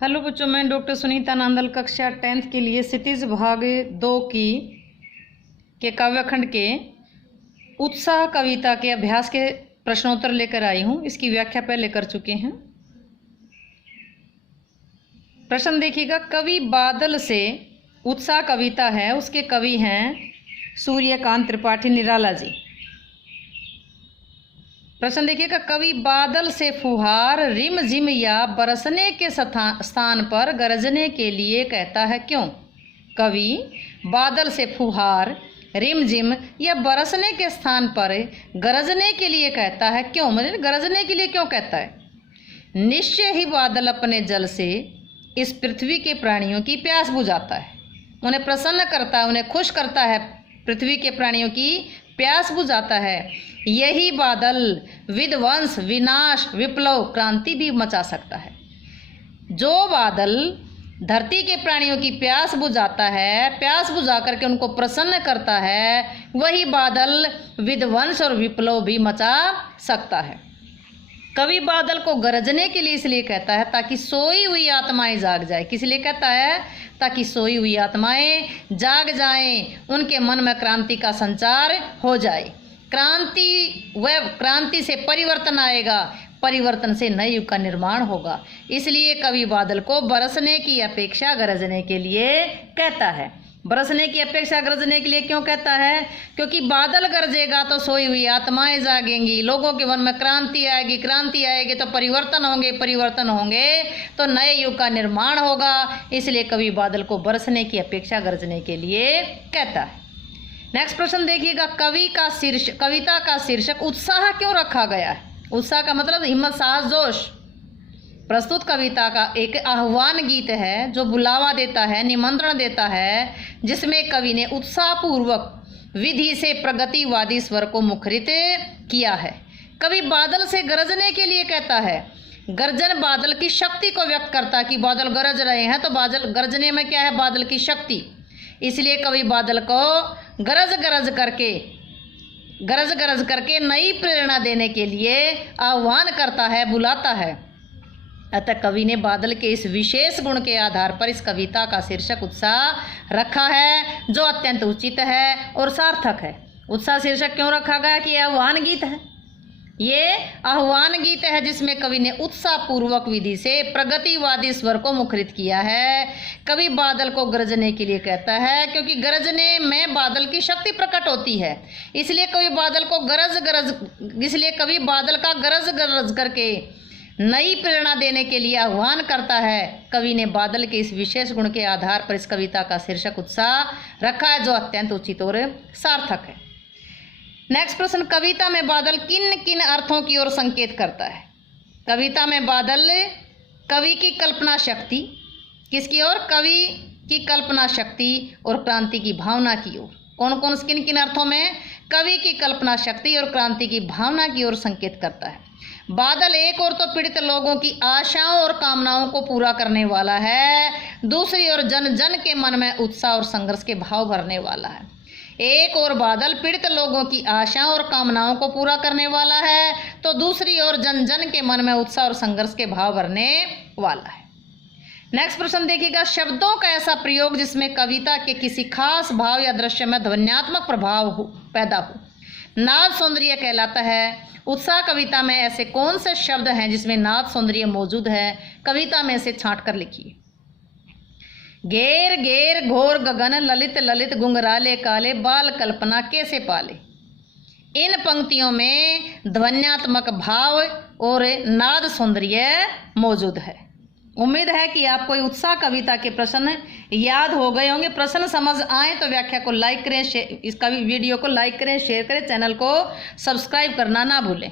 Hello बच्चों, मैं doctor Sunita Nandal कक्षा 10th के लिए क्षितिज भाग 2 के काव्यखंड के उत्साह कविता के अभ्यास के प्रश्नोत्तर लेकर आई हूँ। इसकी व्याख्या पहले कर चुके हैं। प्रश्न देखिएगा, कवि बादल से उत्साह कविता है, उसके कवि हैं सूर्यकांत त्रिपाठी निराला जी। प्रश्न देखिएगा, कवि बादल से फुहार रिम झिम या बरसने के स्थान पर गरजने के लिए कहता है क्यों? कवि बादल से फुहार रिम झिम या बरसने के स्थान पर गरजने के लिए कहता है क्यों? मतलब गरजने के लिए क्यों कहता है? निश्चय ही बादल अपने जल से इस पृथ्वी के प्राणियों की प्यास बुझाता है, उन्हें प्रसन्न करता है, उन्हें खुश करता है, पृथ्वी के प्राणियों की प्यास बुझाता है। यही बादल विध्वंस, विनाश, विप्लव, क्रांति भी मचा सकता है। जो बादल धरती के प्राणियों की प्यास बुझाता है, प्यास बुझा करके उनको प्रसन्न करता है, वही बादल विध्वंस और विप्लव भी मचा सकता है। कवि बादल को गरजने के लिए इसलिए कहता है ताकि सोई हुई आत्माएं जाग जाए। किस लिए कहता है? ताकि सोई हुई आत्माएं जाग जाएं, उनके मन में क्रांति का संचार हो जाए। क्रांति से परिवर्तन आएगा, परिवर्तन से नए युग का निर्माण होगा। इसलिए कवि बादल को बरसने की अपेक्षा गरजने के लिए कहता है। बरसने की अपेक्षा गरजने के लिए क्यों कहता है? क्योंकि बादल गरजेगा तो सोई हुई आत्माएं जागेंगी, लोगों के मन में क्रांति आएगी, क्रांति आएगी तो परिवर्तन होंगे, परिवर्तन होंगे तो नए युग का निर्माण होगा। इसलिए कवि बादल को बरसने की अपेक्षा गरजने के लिए कहता है। नेक्स्ट प्रश्न देखिएगा, कविता का शीर्षक उत्साह क्यों रखा गया है? उत्साह का मतलब हिम्मत, साहस, जोश। प्रस्तुत कविता का एक आह्वान गीत है जो बुलावा देता है, निमंत्रण देता है, जिसमें कवि ने उत्साहपूर्वक विधि से प्रगतिवादी स्वर को मुखरित किया है। कवि बादल से गरजने के लिए कहता है। गर्जन बादल की शक्ति को व्यक्त करता है कि बादल गरज रहे हैं, तो बादल गरजने में क्या है? बादल की शक्ति। इसलिए कवि बादल को गरज गरज करके नई प्रेरणा देने के लिए आह्वान करता है, बुलाता है। अतः कवि ने बादल के इस विशेष गुण के आधार पर इस कविता का शीर्षक उत्साह रखा है, जो अत्यंत उचित है और सार्थक है। उत्साह शीर्षक क्यों रखा गया? कि यह आह्वान गीत है। ये आह्वान गीत है जिसमें कवि ने उत्साहपूर्वक विधि से प्रगतिवादी स्वर को मुखरित किया है। कवि बादल को गरजने के लिए कहता है क्योंकि गरजने में बादल की शक्ति प्रकट होती है। इसलिए कवि बादल का गरज करके नई प्रेरणा देने के लिए आह्वान करता है। कवि ने बादल के इस विशेष गुण के आधार पर इस कविता का शीर्षक उत्साह रखा है, जो अत्यंत उचित और सार्थक है। नेक्स्ट प्रश्न, कविता में बादल किन किन अर्थों की ओर संकेत करता है? कविता में बादल कवि की कल्पना शक्ति, किसकी ओर? कवि की कल्पना शक्ति और क्रांति की भावना की ओर। कौन कौन किन किन अर्थों में? कवि की कल्पना शक्ति और क्रांति की भावना की ओर संकेत करता है। बादल एक ओर तो पीड़ित लोगों की आशाओं और कामनाओं को पूरा करने वाला है, दूसरी ओर जन जन के मन में उत्साह और संघर्ष के भाव भरने वाला है। एक ओर बादल पीड़ित लोगों की आशाओं और कामनाओं को पूरा करने वाला है, तो दूसरी ओर जन जन के मन में उत्साह और संघर्ष के भाव भरने वाला है। नेक्स्ट प्रश्न देखिएगा, शब्दों का ऐसा प्रयोग जिसमें कविता के किसी खास भाव या दृश्य में ध्वन्यात्मक प्रभाव पैदा हो, नाद सौंदर्य कहलाता है। उत्साह कविता में ऐसे कौन से शब्द हैं जिसमें नाद सौंदर्य मौजूद है? कविता में से छांट कर लिखिए। घेर घेर घोर गगन, ललित ललित घुंघराले काले, बाल कल्पना कैसे पाले। इन पंक्तियों में ध्वन्यात्मक भाव और नाद सौंदर्य मौजूद है। उम्मीद है कि आपको उत्साह कविता के प्रश्न याद हो गए होंगे। प्रश्न समझ आए तो व्याख्या को लाइक करें, इस वीडियो को लाइक करें, शेयर करें, चैनल को सब्सक्राइब करना ना भूलें।